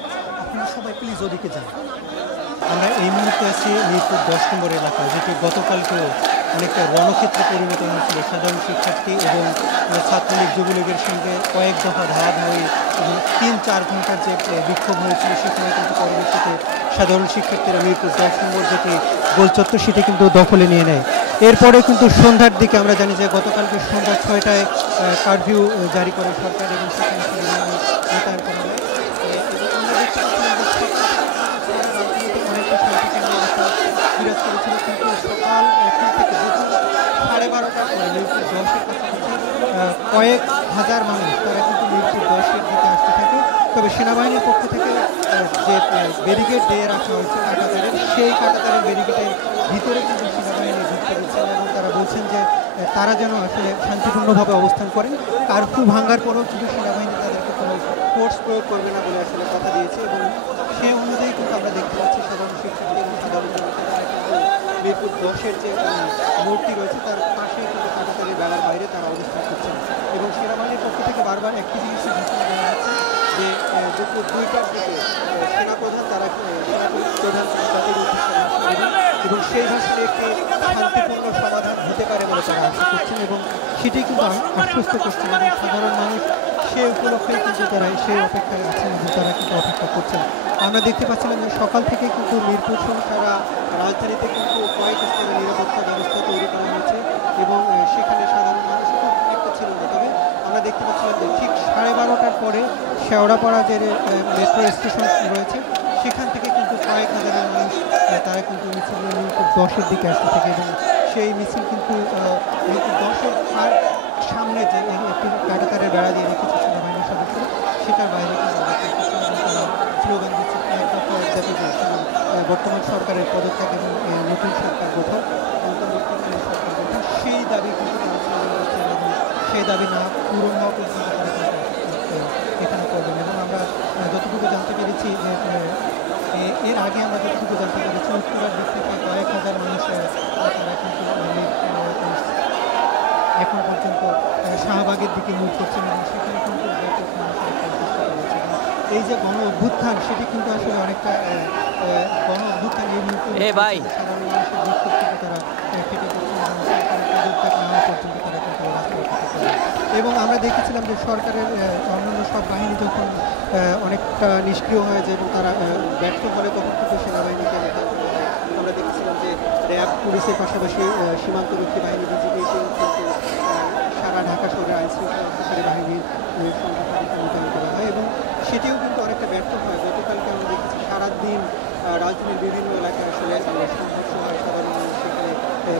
আপনারা সবাই প্লিজ ওদিকে যান। আমরা এই মুহূর্তে আছি মিরপুর 10 নম্বর এলাকায়, যেটি গতকালকেও অনেকটা রণক্ষেত্রে পরিণত হয়েছিল। সাধারণ শিক্ষার্থী এবং ছাত্রলীগ যুবলীগের সঙ্গে কয়েক দফা ধাওয়াধাওয়ি এবং 3-4 ঘন্টার যে বিক্ষোভ হয়েছিল, সেখানে কিন্তু পরবর্তীতে সাধারণ শিক্ষার্থীরা মিরপুর 10 নম্বর যেটি গোলচত্বর সেটি কিন্তু দখলে নিয়ে নেয়। এরপরে কিন্তু সন্ধ্যার দিকে আমরা জানি যে গতকালকে সন্ধ্যা 6টায় কারফিউ জারি করে সরকার এবং সেখানে মোতায়েন করা হয়। বিরাজ করেছিল, কিন্তু সকাল এখন থেকে দুপুর 12:30টার পরে মিরপুর 10-এর কাছাকাছি কয়েক হাজার মানুষ তারা কিন্তু মিরপুর 10-এর দিকে আসতে থাকে। তবে সেনাবাহিনীর পক্ষ থেকে যে ব্যারিকেড দিয়ে রাখা হয়েছে কাঁটাতারের, সেই কাঁটাতারের ব্যারিকেডের ভিতরে কিন্তু সেনাবাহিনী ঢুকতে দিচ্ছেন এবং তারা বলছেন যে তারা যেন আসলে শান্তিপূর্ণভাবে অবস্থান করেন। কারফিউ ভাঙার পরেও কিন্তু সেনাবাহিনী তাদেরকে কোনো ফোর্স প্রয়োগ করবে না বলে আসলে কথা দিয়েছে এবং সেই অনুযায়ী কিন্তু আমরা দেখতে পাচ্ছি সাধারণ শিক্ষার্থী এবং সাধারণ জনতা তারা কিন্তু মিরপুর 10-এর যে মূর্তি রয়েছে তার পাশে কিন্তু কাঁটাতারের বেলার বাইরে তারা অবস্থান করছেন এবং সেনাবাহিনীর পক্ষ থেকে বারবার একটি জিনিসের ঘোষণা দেওয়া হচ্ছে যে দুপুর 2টার দিকে সেনাপ্রধান তারা সেনাপ্রধান জাতির উদ্দেশ্যে এবং সেই ভাষণে একটি শান্তিপূর্ণ সমাধান হতে পারে বলে তারা আশা করছেন এবং সেটাই কিন্তু আশ্বস্ত করছেন এবং সাধারণ মানুষ সেই উপলক্ষে কিন্তু তারা সেই অপেক্ষায় আছেন এবং তারা কিন্তু অপেক্ষা করছেন। আমরা দেখতে পাচ্ছিলাম যে সকাল থেকে কিন্তু মিরপুর সহ সারা রাজধানীতে কিন্তু কয়েক স্তরে নিরাপত্তা ব্যবস্থা তৈরি করা হয়েছে এবং সেখানে সাধারণ মানুষ খুব একটা ছিল না। তবে আমরা দেখতে পাচ্ছিলাম যে ঠিক 12:30টার পরে শেওড়াপাড়া যে মেট্রো স্টেশন রয়েছে সেখান থেকে কিন্তু কয়েক হাজার মানুষ তারা কিন্তু মিছিল মিরপুর 10-এর দিকে আসতে থাকে এবং সেই মিছিল কিন্তু মিরপুর 10-এর সামনে যে একটি কাঁটাতারের বেড়া দিয়ে রেখেছে সেনাবাহিনীর সদস্য, সেটার বাইরে কিন্তু স্লোগান দিচ্ছে বর্তমান সরকারের পদত্যাগ এবং নতুন সরকার গঠন, অন্তর্বর্তীকালীন সরকার গঠন, সেই দাবি কিন্তু সেই দাবি না পূরণ হওয়া পর্যন্ত এখানে করবেন। এবং আমরা যতটুকু জানতে পেরেছি যে এর আগে আমরা যতটুকু জানতে পেরেছি উত্তরার দিক থেকে কয়েক হাজার মানুষ তারা কিন্তু এখন পর্যন্ত শাহবাগের দিকে মুভ করছেন এবং সেখানে কিন্তু এই যে গণ অভ্যুত্থান সেটি কিন্তু আসলে অনেকটা গণ অভ্যুত্থান এই মুহূর্তে সাধারণ মানুষের বিক্ষোভ থেকে তারা ফেটে পড়ছেন এবং সরকারের পদত্যাগ না হওয়া পর্যন্ত তারা কিন্তু রাস্তায় এবং আমরা দেখেছিলাম যে সরকারের অন্যান্য সব বাহিনী যখন অনেকটা নিষ্ক্রিয় হয়ে যায় এবং তারা ব্যর্থ হলে তখন কিন্তু সেনাবাহিনীকে আমরা দেখেছিলাম যে র্যাব পুলিশের পাশাপাশি সীমান্তরক্ষী বাহিনী বিজিবি কিন্তু সারা ঢাকা শহরের আইনশৃঙ্খলা বাহিনীর সঙ্গে মোতায়েন করা হয় এবং সেটিও কিন্তু অনেকটা ব্যর্থ হয়। গতকালকে আমরা দেখেছি সারাদিন রাজধানীর বিভিন্ন এলাকায় আসলে সংঘর্ষ হয়, সাধারণ মানুষ সেখানে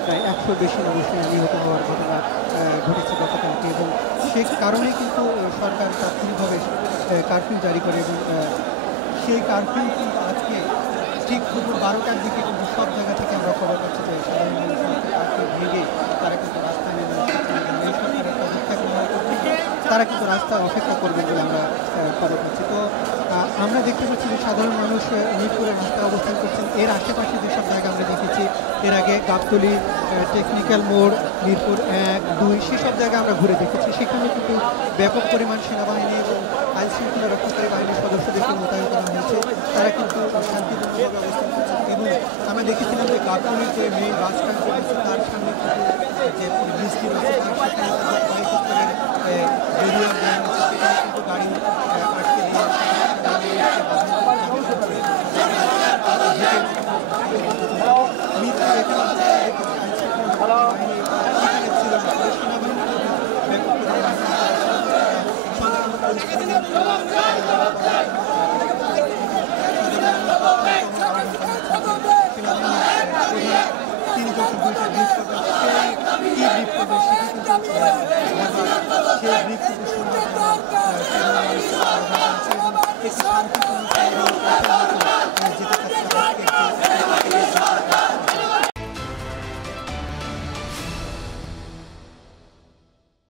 প্রায় 100 বেশি মানুষ নিহত হওয়ার ঘটনা ঘটেছে গতকালকে এবং সে কারণেই কিন্তু সরকার তাৎক্ষণিকভাবে কারফিউ জারি করে এবং সেই কারফিউ কিন্তু আজকে ঠিক দুপুর 12টার দিকে কিন্তু সব জায়গা থেকে আমরা খবর পাচ্ছি যে সাধারণ মানুষ কারফিউ ভেঙে তারা কিন্তু রাস্তায় নেমে এই সরকারের পদত্যাগ নেওয়ার পর্যন্ত তারা কিন্তু রাস্তায় অপেক্ষা করবেন বলে আমরা খবর পাচ্ছি। তো আমরা দেখতে পাচ্ছি যে সাধারণ মানুষ মিরপুরের রাস্তায় অবস্থান করছেন। এর আশেপাশে যেসব জায়গা আমরা দেখেছি এর আগে গাবতলী, টেকনিক্যাল মোড়, মিরপুর 1, 2 সেসব জায়গা আমরা ঘুরে দেখেছি, সেখানে কিন্তু ব্যাপক পরিমাণ সেনাবাহিনী এবং আইনশৃঙ্খলা রক্ষাকারী বাহিনীর সদস্যদেরকে মোতায়েন করা হয়েছে। তারা কিন্তু শান্তিপূর্ণভাবে অবস্থান করছেন এবং আমরা দেখেছিলাম যে গাবতলীর যে মেইন বাস স্ট্যান্ড রয়েছে তার সামনে কিন্তু যে ব্রিজটি রয়েছে সেখানে কয়েক স্তরের বেরিয়ার দেওয়া হয়েছে, সেখানে কিন্তু গাড়ি আটকে দিয়ে